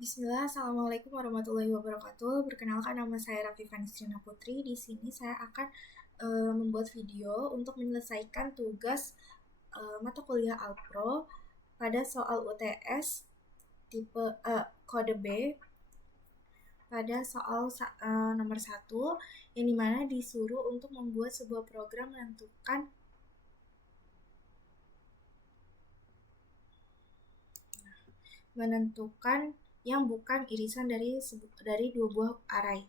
Bismillah, Assalamualaikum warahmatullahi wabarakatuh. Perkenalkan, nama saya Rafifah Nisrina Putri. Di sini saya akan membuat video untuk menyelesaikan tugas mata kuliah Alpro pada soal UTS tipe kode B pada soal nomor 1, yang dimana disuruh untuk membuat sebuah program menentukan yang bukan irisan dari dua buah array.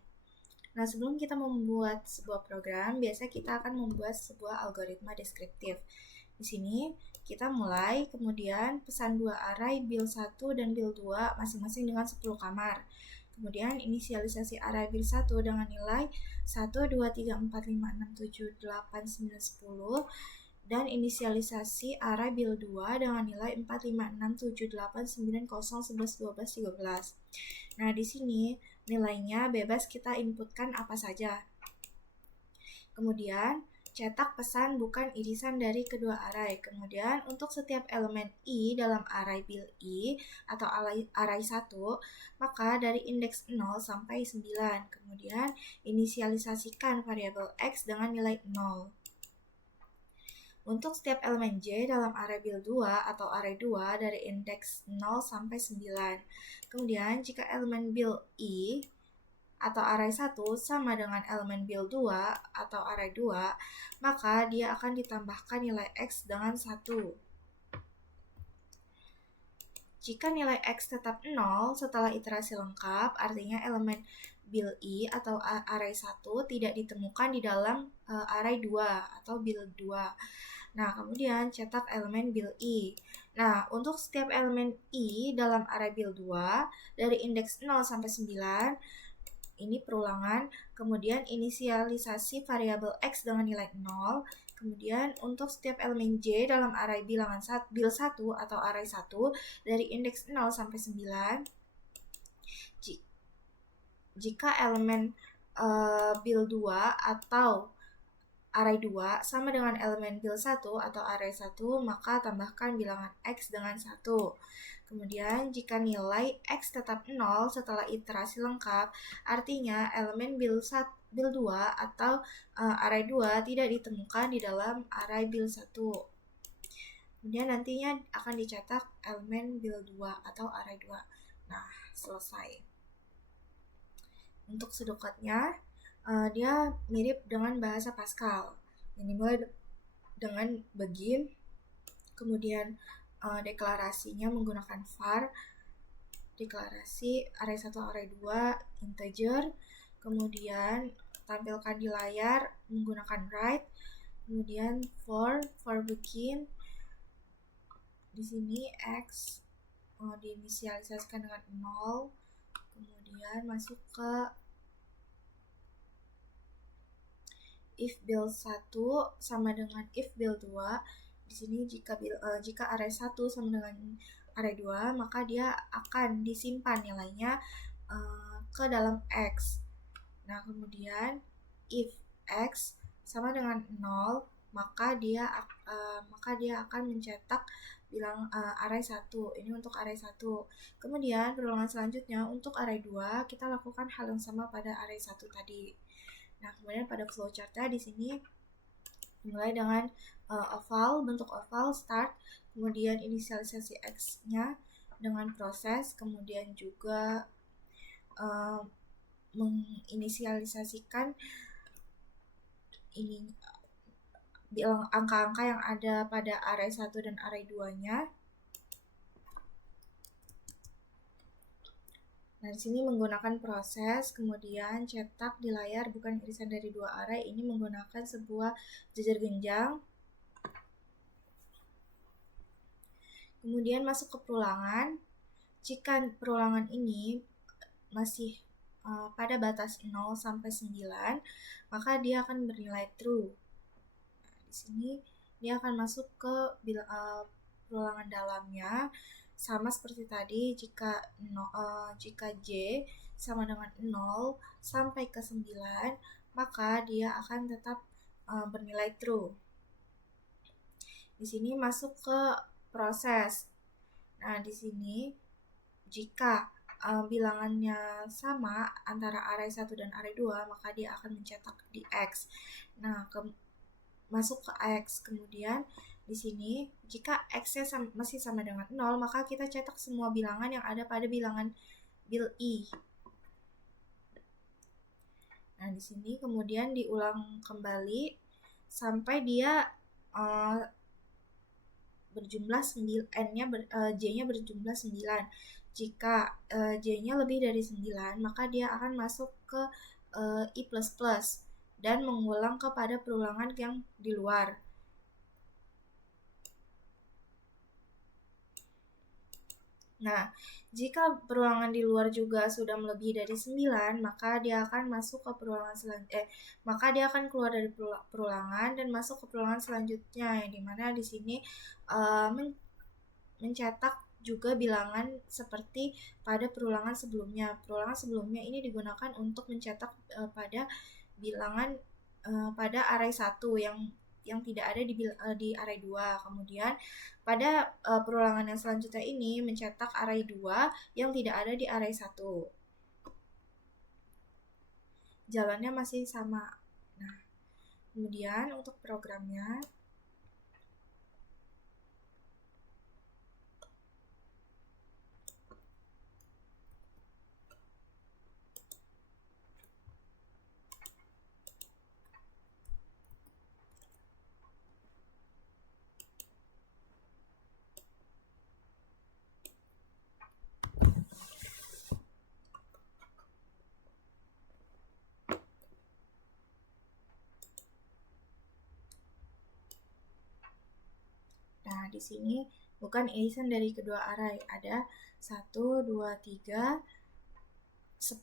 Nah, sebelum kita membuat sebuah program, biasanya kita akan membuat sebuah algoritma deskriptif. Di sini kita mulai, kemudian pesan dua array bil 1 dan bil 2 masing-masing dengan 10 kamar. Kemudian inisialisasi array bil 1 dengan nilai 1, 2, 3, 4, 5, 6, 7, 8, 9, 10 dan inisialisasi array bil 2 dengan nilai 4, 5, 6, 7, 8, 9, 0, 11, 12, 13. Nah, di sini nilainya bebas kita inputkan apa saja. Kemudian cetak pesan bukan irisan dari kedua array. Kemudian untuk setiap elemen i dalam array bil i atau array 1, maka dari indeks 0 sampai 9. Kemudian inisialisasikan variabel x dengan nilai 0. Untuk setiap elemen j dalam array bil 2 atau array 2 dari indeks 0 sampai 9. Kemudian jika elemen bil i atau array 1 sama dengan elemen bil 2 atau array 2, maka dia akan ditambahkan nilai x dengan 1. Jika nilai x tetap 0 setelah iterasi lengkap, artinya elemen bil i atau array 1 tidak ditemukan di dalam array 2 atau bil 2. Nah, kemudian cetak elemen bil i. Nah, untuk setiap elemen i dalam array bil 2 dari indeks 0 sampai 9, ini perulangan, kemudian inisialisasi variabel x dengan nilai 0. Kemudian untuk setiap elemen j dalam array bil 1 atau array 1 dari indeks 0 sampai 9, jika elemen bil 2 atau array 2 sama dengan elemen bil 1 atau array 1, maka tambahkan bilangan x dengan 1. Kemudian jika nilai x tetap 0 setelah iterasi lengkap, artinya elemen bil 2 atau array 2 tidak ditemukan di dalam array bil 1. Kemudian nantinya akan dicetak elemen bil 2 atau array 2. Nah, selesai. Untuk pseudocode-nya, dia mirip dengan bahasa Pascal. Yang dimulai dengan begin, kemudian deklarasinya menggunakan var, deklarasi array 1, array 2, integer, kemudian tampilkan di layar menggunakan write, kemudian for begin, di sini x diinisialisasikan dengan 0, kemudian masuk ke if bil 1 sama dengan if bil 2. Di sini jika array 1 sama dengan array 2, maka dia akan disimpan nilainya ke dalam x. Nah, kemudian if x sama dengan 0, maka dia akan mencetak array 1. Ini untuk array 1. Kemudian perulangan selanjutnya untuk array 2, kita lakukan hal yang sama pada array 1 tadi. Nah, kemudian pada flowchart-nya di sini dimulai dengan oval, bentuk oval, start, kemudian inisialisasi x-nya dengan proses, kemudian juga menginisialisasikan ini angka-angka yang ada pada array 1 dan array 2-nya. Nah, di sini menggunakan proses, kemudian cetak di layar bukan irisan dari dua array, ini menggunakan sebuah jejer genjang. Kemudian masuk ke perulangan. Jika perulangan ini masih pada batas 0 sampai 9, maka dia akan bernilai true. Nah, di sini dia akan masuk ke perulangan dalamnya. Sama seperti tadi, jika j sama dengan 0 sampai ke 9, maka dia akan tetap bernilai true. Di sini masuk ke proses. Nah, di sini jika bilangannya sama antara array 1 dan array 2, maka dia akan mencetak di X. Nah, masuk ke X. Kemudian di sini jika X-nya masih sama dengan 0, maka kita cetak semua bilangan yang ada pada bilangan bil I. Nah, di sini kemudian diulang kembali sampai dia berjumlah 9, J-nya berjumlah 9. Jika J-nya lebih dari 9, maka dia akan masuk ke I++ dan mengulang kepada perulangan yang di luar. Nah, jika perulangan di luar juga sudah melebihi dari 9, maka dia akan masuk ke perulangan maka dia akan keluar dari perulangan dan masuk ke perulangan selanjutnya, yang dimana di sini mencetak juga bilangan seperti pada perulangan sebelumnya. Perulangan sebelumnya ini digunakan untuk mencetak pada bilangan pada array 1 yang tidak ada di array 2. Kemudian pada perulangan yang selanjutnya ini mencetak array 2 yang tidak ada di array 1. Jalannya masih sama. Nah, kemudian untuk programnya, nah di sini bukan irisan dari kedua array, ada 1, 2, 3, 10,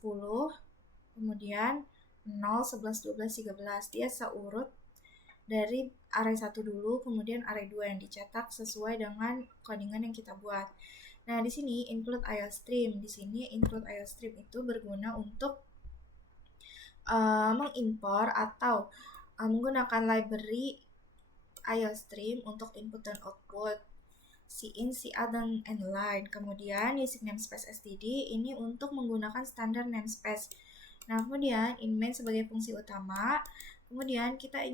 kemudian 0, 11, 12, 13. Dia seurut dari array 1 dulu, kemudian array 2 yang dicetak sesuai dengan codingan yang kita buat. Nah, di sini include IOStream. Di sini include IOStream itu berguna untuk mengimpor atau menggunakan library IOStream untuk input dan output Cin, Cout, dan Line. Kemudian using namespace std ini untuk menggunakan standar namespace. Nah, kemudian in main sebagai fungsi utama. Kemudian kita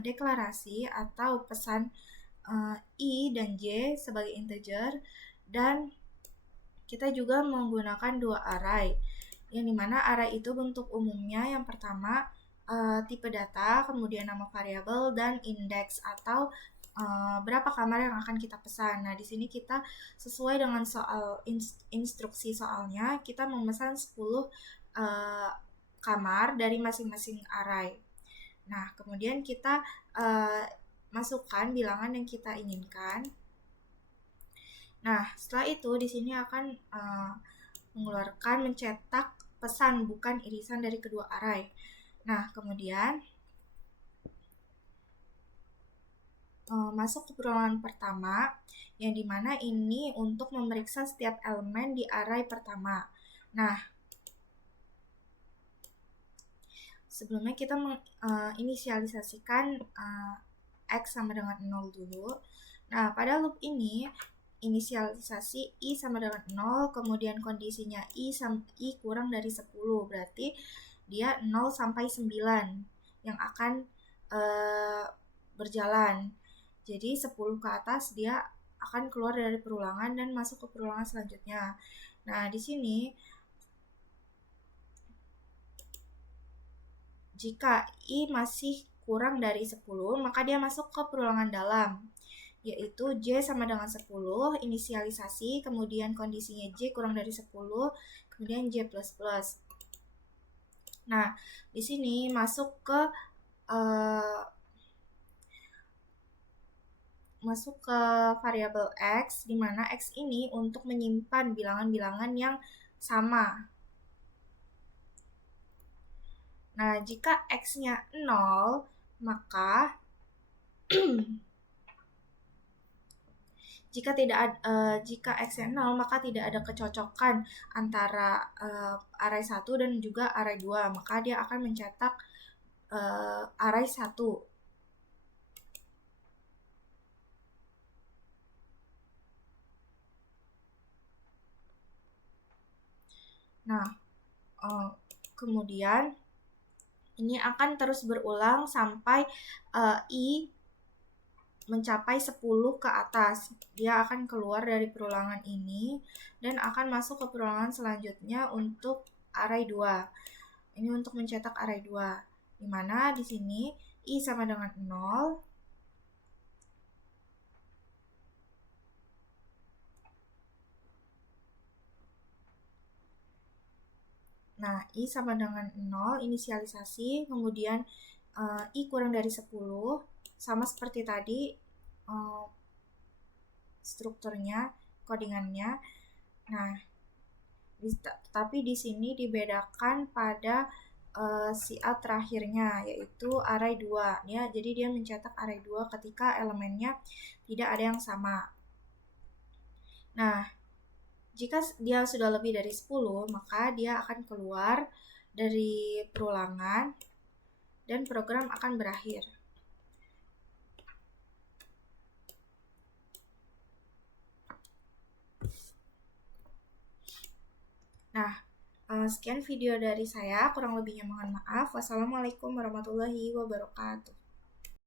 deklarasi atau pesan I dan J sebagai integer, dan kita juga menggunakan dua array, yang dimana array itu bentuk umumnya yang pertama tipe data, kemudian nama variabel, dan indeks atau berapa kamar yang akan kita pesan. Nah, di sini kita sesuai dengan soal instruksi soalnya, kita memesan 10 kamar dari masing-masing array. Nah, kemudian kita masukkan bilangan yang kita inginkan. Nah, setelah itu di sini akan mencetak pesan, bukan irisan dari kedua array. Nah, kemudian masuk ke perulangan pertama, yang dimana ini untuk memeriksa setiap elemen di array pertama. Nah, sebelumnya kita menginisialisasikan X sama dengan 0 dulu. Nah, pada loop ini inisialisasi I sama dengan 0, kemudian kondisinya I kurang dari 10, berarti dia 0 sampai 9 yang akan berjalan. Jadi 10 ke atas dia akan keluar dari perulangan dan masuk ke perulangan selanjutnya. Nah, di sini jika I masih kurang dari 10, maka dia masuk ke perulangan dalam, yaitu J sama dengan 10, inisialisasi, kemudian kondisinya J kurang dari 10, kemudian J++. Nah, di sini masuk ke variabel X, di mana X ini untuk menyimpan bilangan-bilangan yang sama. Nah, jika X-nya 0, maka jika X-nya 0, maka tidak ada kecocokan antara array 1 dan juga array 2, maka dia akan mencetak array 1. Nah, kemudian ini akan terus berulang sampai I mencapai 10 ke atas. Dia akan keluar dari perulangan ini dan akan masuk ke perulangan selanjutnya untuk array 2. Ini untuk mencetak array 2. Di mana di sini I sama dengan 0. Nah, I sama dengan 0, inisialisasi, kemudian I kurang dari 10, sama seperti tadi strukturnya, codingannya. Nah, tapi di sini dibedakan pada si A terakhirnya, yaitu array 2 ya. Jadi dia mencetak array 2 ketika elemennya tidak ada yang sama. Nah, jika dia sudah lebih dari 10, maka dia akan keluar dari perulangan dan program akan berakhir. Nah, sekian video dari saya, kurang lebihnya mohon maaf. Wassalamualaikum warahmatullahi wabarakatuh.